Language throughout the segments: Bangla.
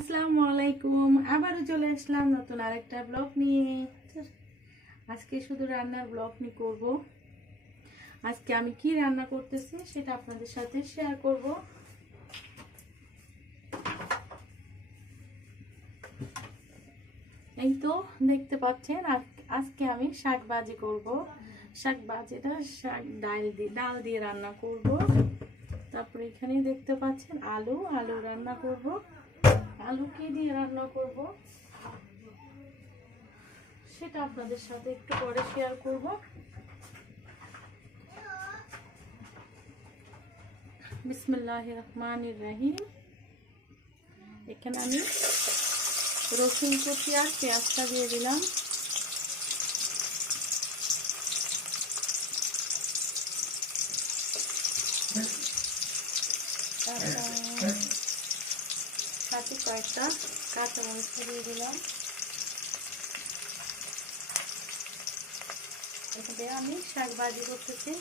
আসসালামু আলাইকুম। আবারও চলে আসলাম নতুন আরেকটা ব্লগ নিয়ে। আজকে শুধু রান্নার ব্লগ নিয়ে করব। আজকে আমি কি রান্না করতেছি সেটা আপনাদের সাথে শেয়ার করব। এই তো দেখতে পাচ্ছেন আজ- আজকে আমি শাক বাজি করব। শাক ভাজিটা শাক ডাল দিয়ে ডাল দিয়ে রান্না করব। তারপরে এখানে দেখতে পাচ্ছেন আলু আলু রান্না করব। আলু কি দিয়ে রান্না করব? সেটা আপনাদের সাথে একটু পরে শেয়ার করব। বিসমিল্লাহ রহমান রহিম। এখানে আমি রসুন কুচি আর পেঁয়াজটা দিয়ে দিলাম। তারপর সাথে কয়েকটা। কাঁচা মরিচ দিয়ে দিলাম। আমি শাক ভাজি করতেছি।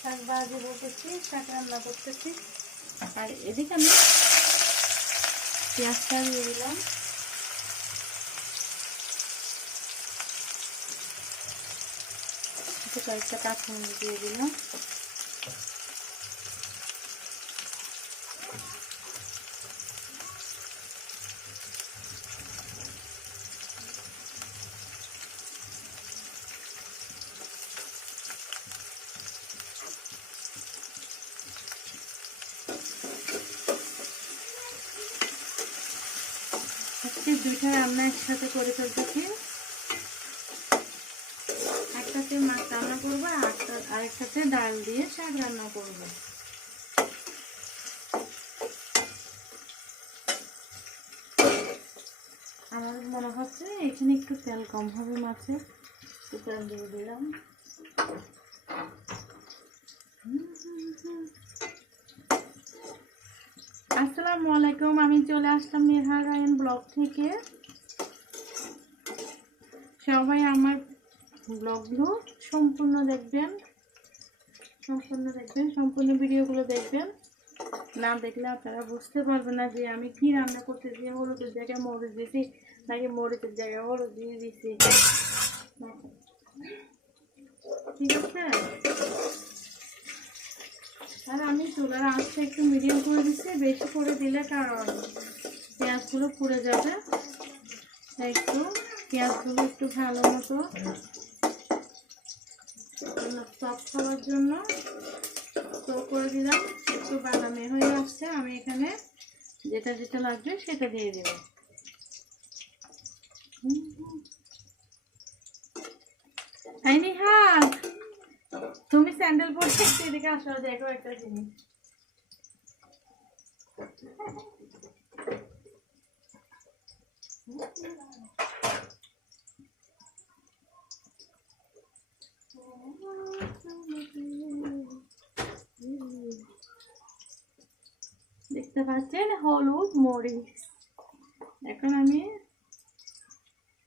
শাক ভাজি বসেছি শাক রান্না করতেছি। আর এদিকে আমি পেঁয়াজটা দিয়ে দিলাম। কয়েকটা কাঁচামরিচ দিয়ে দিলাম আজকে দুইটা রান্না একসাথে করে ফেলতেছি। একটাতে মাছ রান্না করব আর আরেকটাতে ডাল দিয়ে শাক রান্না করব। আমার মনে হচ্ছে এখানে একটু তেল কম হবে মাছে। একটু তেল দিয়ে দিলাম। আসসালামু আলাইকুম, আমি চলে আসলাম নেহা গায়ন ব্লগ থেকে। সবাই আমার ব্লগগুলো সম্পূর্ণ দেখবেন। সম্পূর্ণ দেখবেন, সম্পূর্ণ ভিডিওগুলো দেখবেন। না দেখলে আপনারা বুঝতে পারবেন না যে আমি কি রান্না করতে করতেছি, হলুদের জায়গায় মরিচ দিয়েছি নাকি মরিচের জায়গায় হলুদ দিয়ে দিয়েছি ঠিক আছে? আর আমি চুলার আঁচটা একটু মিডিয়াম করে দিচ্ছি, বেশি করে দিলে কারণ পেঁয়াজগুলো পুড়ে যাবে। একটু পেঁয়াজগুলো একটু ভালো মতো সফট হওয়ার জন্য তো করে দিলাম। একটু বাদামে হয়ে আসছে, আমি এখানে যেটা যেটা লাগবে সেটা দিয়ে দেব। তুমি স্যান্ডেল পরছো? এদিকে আসো, দেখো একটা জিনিস। দেখতে পাচ্ছেন হলুদ মরিচ। এখন আমি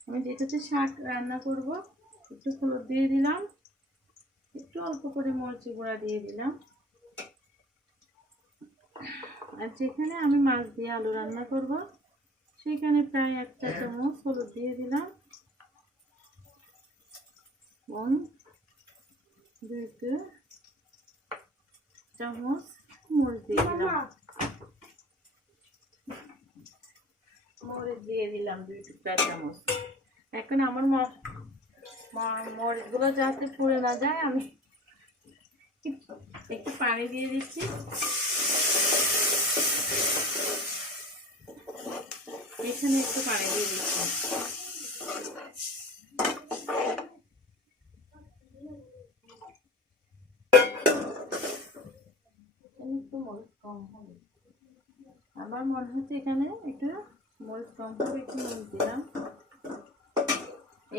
আমি যেটাতে শাক রান্না করব, একটু হলুদ দিয়ে দিলাম। একটু অল্প করে মরিচ গুঁড়া দিয়ে দিলাম। আর যেখানে আমি মাছ দিয়ে আলু রান্না করব, সেখানে প্রায় একটা চামচ হলুদ দিয়ে দিলাম। এবং দুইটা চামচ মরিচ দিয়ে দিলাম। মরিচ দিয়ে দিলাম দুই টুকরা চামচ। এখন আমার মরিচগুলো যাতে পুড়ে না যায়, আমি একটু পানি দিয়ে দিচ্ছি। এখানে একটু পানি দিয়ে দিচ্ছি। আমার মনে হচ্ছে এখানে একটু একটু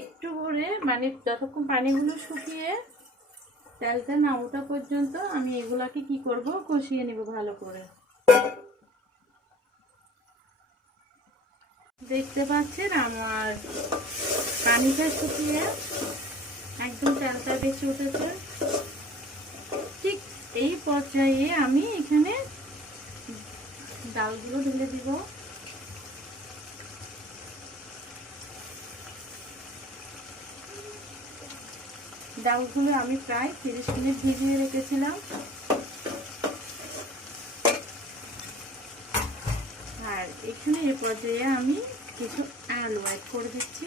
একটু করে মানে যতক্ষণ পানিগুলো শুকিয়ে তেলটা না ওঠা পর্যন্ত আমি এগুলাকে কি করব? কষিয়ে নেব ভালো করে। দেখতে পাচ্ছেন আমার পানিটা শুকিয়ে একদম তেলটা বেশি উঠেছে। ঠিক এই পর্যায়ে আমি এখানে ডালগুলো ঢেলে দিব। ডালগুলো আমি প্রায় তিরিশ মিনিট ভিজিয়ে রেখেছিলাম। আর এখানে এ পর্যায়ে আমি কিছু আলু অ্যাড করে দিচ্ছি।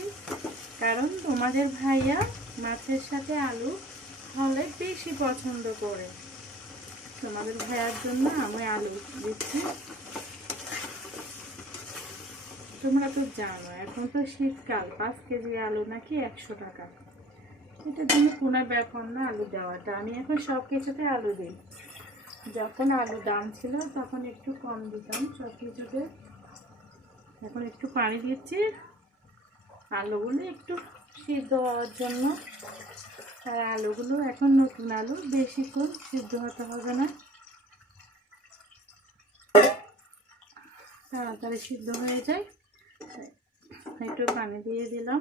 কারণ তোমাদের ভাইয়া মাছের সাথে আলু হলে বেশি পছন্দ করে। তোমাদের ভাইয়ার জন্য আমি আলু দিচ্ছি। তোমরা তো জানো, এখন তো শীতকাল, পাঁচ কেজি আলু নাকি একশো টাকা। এটার জন্য কোনো ব্যাপার না আলু দেওয়াটা। আমি এখন সব কিছুতে আলু দিই। যখন আলু দাম ছিল তখন একটু কম দিতাম সব কিছুতে এখন একটু পানি দিচ্ছি। আলুগুলো একটু সিদ্ধ হওয়ার জন্য। আর আলুগুলো এখন নতুন আলু, বেশি বেশিক্ষণ সিদ্ধ হতে হবে না। তাড়াতাড়ি সিদ্ধ হয়ে যায়। একটু পানি দিয়ে দিলাম।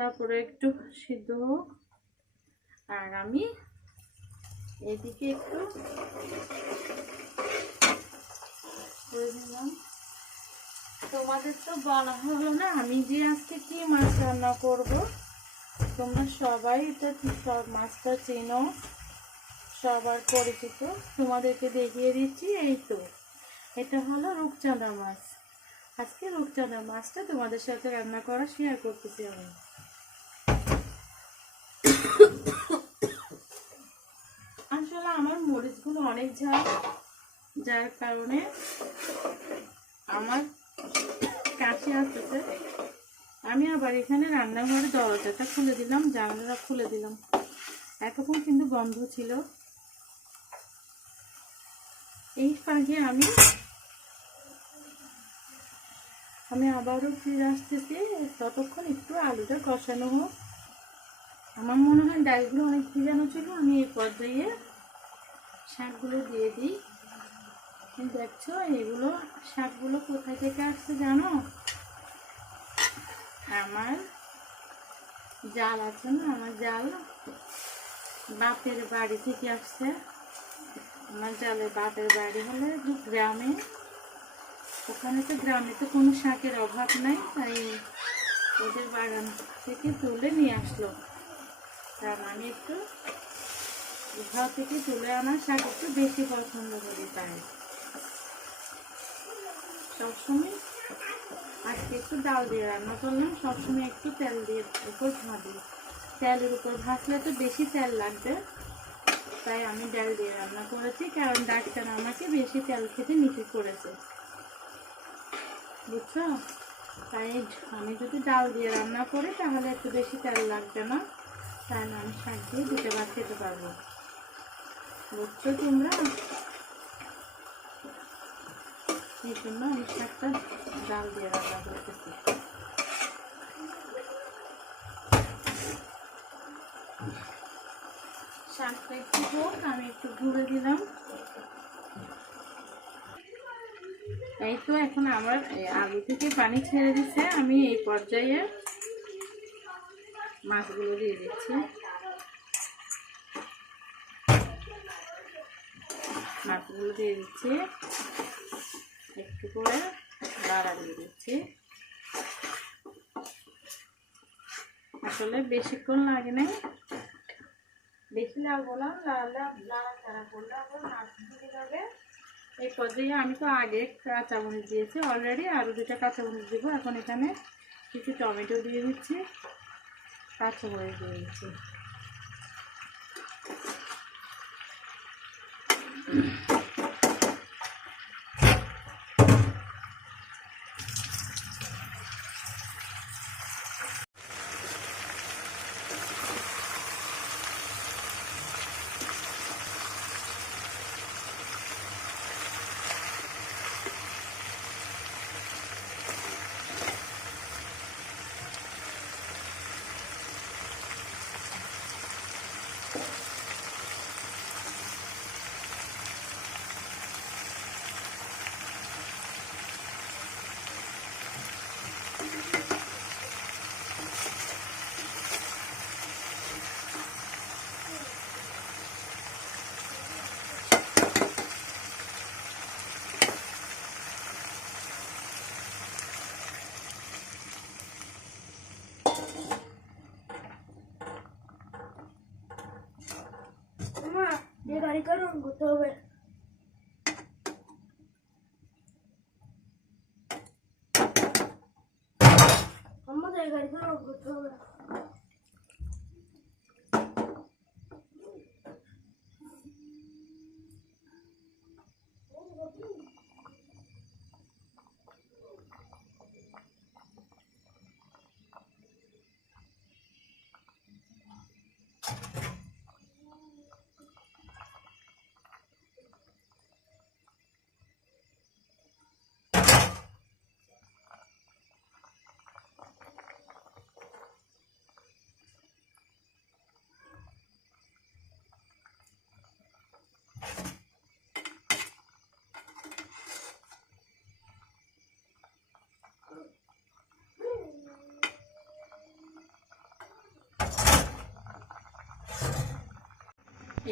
তারপরে একটু সিদ্ধ হোক। আর আমি এদিকে একটু তোমাদের তো বলা হলো না, আমি যে আজকে কি মাছ রান্না করব? তোমরা সবাই এটা সব মাছটা চেনো, সবার পরিচিত। তোমাদেরকে দেখিয়ে দিচ্ছি, এই তো। এটা হলো রূপচাঁদা মাছ। আজকে রূপচাঁদা মাছটা তোমাদের সাথে রান্না করা শেয়ার করতেছি আমি। আসলে আমার মরিচগুলো অনেক ঝাল, যার কারণে আমার কাশি আসতেছে। আমি আবার এখানে রান্নাঘরে দরজাটা খুলে দিলাম, জানালাটা খুলে দিলাম। এতক্ষণ কিন্তু বন্ধ ছিল। এই ফাঁকে আমি আমি আবারও ফিরে আসতেছি। ততক্ষণ একটু আলুটা কষানো হোক। আমার মনে হয় ডালগুলো অনেক ভিজানো ছিল, আমি এই পর্যায়ে শাকগুলো দিয়ে দিই। দেখছ, এগুলো শাকগুলো কোথায় থেকে আসছে জানো? আমার জাল আছে না, আমার জাল বাপের বাড়ি থেকে আসছে। আমার জালের বাপের বাড়ি হলে গ্রামে, ওখানে তো গ্রামে তো কোনো শাকের অভাব নাই, তাই ওদের বাগান থেকে তুলে নিয়ে আসলো। কারণ আমি একটু ঘর থেকে তুলে আনা শাক একটু বেশি পছন্দ করি তাই। সবসময় আজকে একটু ডাল দিয়ে রান্না করলাম, সবসময় একটু তেল দিয়ে উপর ভাবি তেলের উপর ভাজলে তো বেশি তেল লাগবে, তাই আমি ডাল দিয়ে রান্না করেছি, কারণ ডাক্তার আমাকে বেশি তেল খেতে নিষেধ করেছে। বুঝছ? তাই আমি যদি ডাল দিয়ে রান্না করি তাহলে একটু বেশি তেল লাগবে না। তাহলে আমি শাক দিয়ে দুটো ভাত খেতে পারব। বুঝছ তোমরা? এই জন্য আমি শাকটা ডাল দিয়ে রান্না করতেছি। শাকটা একটু আমি একটু ঘুরে দিলাম। এই তো এখন আমার আলু থেকে পানি ছেড়ে দিচ্ছে আমি এই পর্যায়ে মাছগুলো দিয়ে দিচ্ছি। মাছগুলো দিয়ে দিচ্ছি। একটু করে লাড়া দিয়ে দিচ্ছি। আসলে বেশিক্ষণ লাগে নাই। বেশি লাগবো না লাড়া লাড়া চাড়া করলে আবার মাছ ঢুকে যাবে। এই পর্যায়ে আমি তো আগে কাঁচা কাঁচামরিচ দিয়েছি, অলরেডি আরও দুটা কাঁচামরিচ দেবো। এখন এখানে কিছু টমেটো দিয়ে দিচ্ছি। That's what we're going to. করতে হবে আমাদের গাড়ি কারণ করতে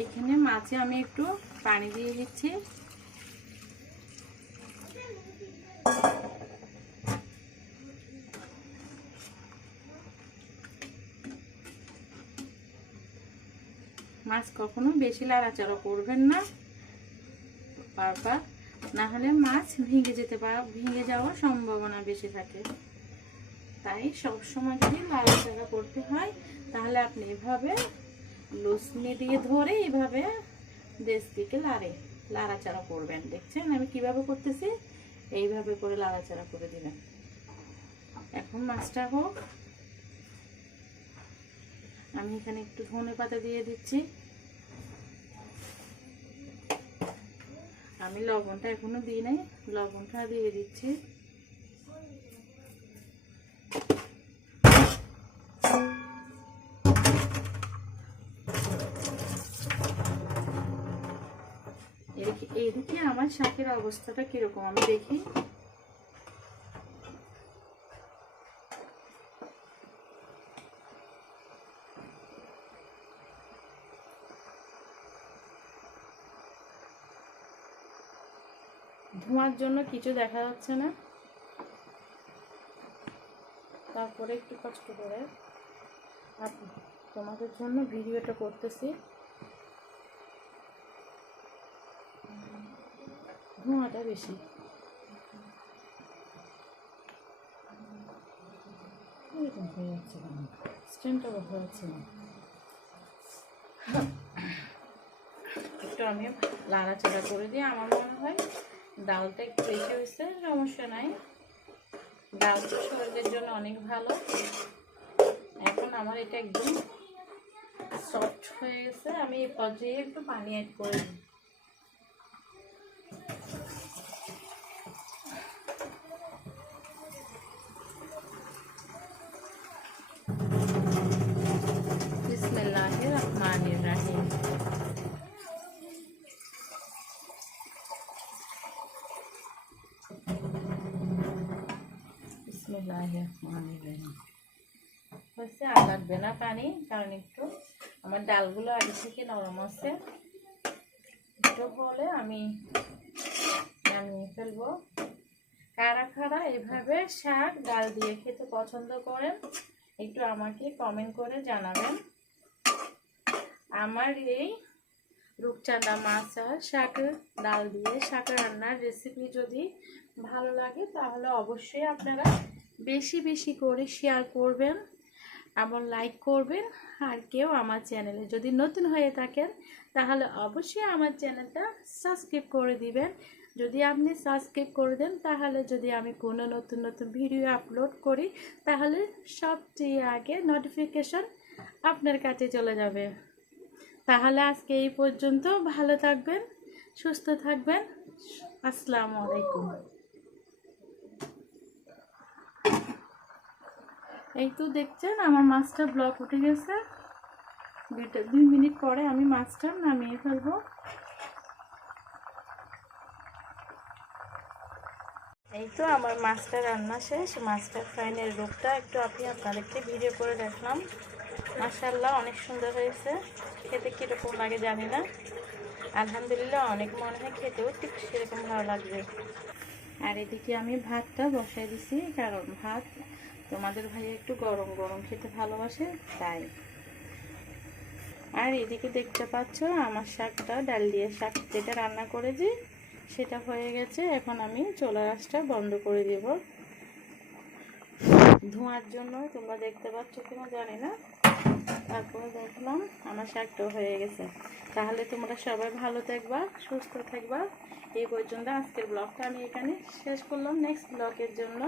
এখানে মাছে আমি একটু পানি দিয়ে দিচ্ছি। মাছ কখনো বেশি লাড়াচাড়া করবেন না, বারবার। না হলে মাছ ভেঙে যেতে পার ভেঙে যাওয়ার সম্ভাবনা বেশি থাকে। তাই সবসময় যদি লাড়াচাড়া করতে হয়, তাহলে আপনি এভাবে লুসনি দিয়ে ধরে এইভাবে দেশ দিকে লাড়ে, লাড়াচাড়া করবেন। দেখছেন আমি কীভাবে করতেছি? এইভাবে করে লাড়াচাড়া করে দিবেন। এখন মাছটা হোক, আমি এখানে একটু ধনে পাতা দিয়ে দিচ্ছি। আমি লবণটা এখনও দিই নাই, লবণটা দিয়ে দিচ্ছি। এদিকে আমার শাকের অবস্থাটা কীরকম? আমি দেখি। ধোঁয়ার জন্য কিছু দেখা যাচ্ছে না। তারপরে একটু কষ্ট করে। তোমাদের জন্য ভিডিওটা করতেছি। ধোঁয়াটা বেশি। এরকম হয়ে যাচ্ছে কেন? স্ট্যান্ডটা বোঝা যাচ্ছে একটু আমি লাড়াচাড়া করে দিয়ে আমার মনে হয় ডালটা একটু বেশি হয়েছে, সমস্যা নাই। ডাল তো শরীরের জন্য অনেক ভালো। এখন আমার এটা একদম সফট হয়ে গেছে, আমি এই পর্যায়ে একটু পানি অ্যাড করে দিই। হচ্ছে আর লাগবে না পানি, কারণ একটু আমার ডালগুলো আগে থেকে নরম আছে। একটু হলে আমি নামিয়ে ফেলব। কারা কারা এভাবে শাক, ডাল দিয়ে খেতে পছন্দ করেন, একটু আমাকে কমেন্ট করে জানাবেন। আমার এই রূপচাঁদা মাছ আর শাকের ডাল দিয়ে শাক রান্নার রেসিপি যদি ভালো লাগে, তাহলে অবশ্যই আপনারা বেশি বেশি করে শেয়ার করবেন এবং লাইক করবেন। আর কেউ আমার চ্যানেলে যদি নতুন হয়ে থাকেন, তাহলে অবশ্যই আমার চ্যানেলটা সাবস্ক্রাইব করে দিবেন। যদি আপনি সাবস্ক্রাইব করে দেন, তাহলে যদি আমি কোনো নতুন নতুন ভিডিও আপলোড করি, তাহলে সবচেয়ে আগে নোটিফিকেশন আপনার কাছে চলে যাবে। তাহলে আজকে এই পর্যন্ত ভালো থাকবেন, সুস্থ থাকবেন। আসসালামু আলাইকুম। এই তো দেখছেন, আমার মাছটা ব্লক উঠে গেছে। দুই মিনিট পরে আমি মাছটা নামিয়ে ফেলব। এই তো আমার মাছটা রান্না শেষ। মাছটার ফাইনের রূপটা একটু আপনি আপনাদেরকে ভিডিও করে দেখলাম। মাশাল্লাহ অনেক সুন্দর হয়েছে। খেতে কীরকম লাগে জানি না। আলহামদুলিল্লাহ, অনেক মনে হয় খেতেও ঠিক সেরকম ভালো লাগবে। আর এদিকে আমি ভাতটা বসাই দিছি, কারণ ভাত তোমাদের ভাইয়া একটু গরম গরম খেতে ভালোবাসে, তাই। আর এদিকে দেখতে পাচ্ছ আমার শাকটা, ডাল দিয়ে শাক যেটা রান্না করেছি, সেটা হয়ে গেছে। এখন আমি চোলা গাছটা বন্ধ করে দেব। ধোঁয়ার জন্য তোমরা দেখতে পাচ্ছ কিনা জানি না। তারপরে দেখলাম আমার শাকটাও হয়ে গেছে। তাহলে তোমরা সবাই ভালো থাকবা, সুস্থ থাকবা। এই পর্যন্ত আজকের ব্লগটা আমি এখানে শেষ করলাম। নেক্সট ব্লগের জন্য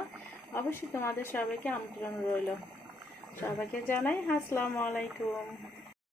অবশ্যই তোমাদের সবাইকে আমন্ত্রণ রইল। সবাইকে জানাই আসসালামু আলাইকুম।